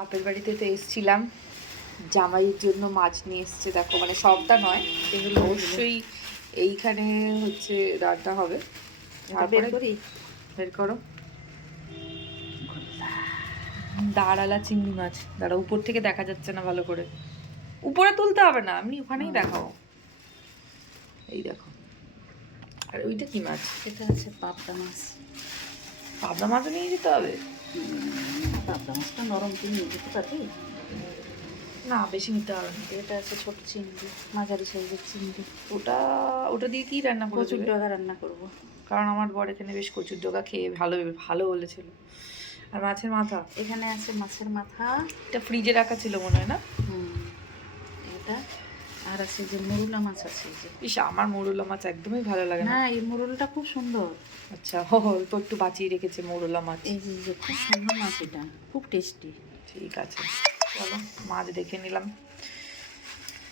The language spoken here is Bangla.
বাপের বাড়িতে তো এসেছিলাম, জামাইয়ের জন্য মাছ নিয়ে এসছে। দেখো, মানে সবটা নয়, এগুলো অবশ্যই এইখানে হচ্ছে রান্না হবে। তারপরে বের করো দাঁড়ালা চিংড়ি মাছ। দাঁড়া, উপর থেকে দেখা যাচ্ছে না ভালো করে, উপরে তুলতে হবে না, এমনি ওখানেই দেখাও। এই দেখো। আর ওইটা কি মাছ? এটা আছে পাবদা মাছ। পাবদা মাছও নিয়ে যেতে হবে? পাবদা মাছটা নরম, কি নিয়ে যেতে পারবি? না, বেশি নিতে হবে না। এটা আছে ছোট চিংড়ি, মাঝারি সাইজের চিংড়ি। ওটা ওটা দিয়ে কি রান্না করে কচুর দেবে? ডগা রান্না করব। কারণ আমার বর এখানে বেশ কচুর ডগা খেয়ে ভালো ভালো বলেছিল। আর মাছের মাথা এখানে আছে মাছের মাথা। এটা ফ্রিজে রাখা ছিল মনে হয় না? এটা আর আছে যে মুরুলা মাছ আছে এই যে। ইস, আমার মৌরলা মাছ একদমই ভালো লাগে না। না, এই মুরুলটা খুব সুন্দর। আচ্ছা, তো একটু বাঁচিয়ে রেখেছে মৌরলা মাছ। এই যে খুব সুন্দর মাছ, এটা খুব টেস্টি। ঠিক আছে, চলো মাছ দেখে নিলাম।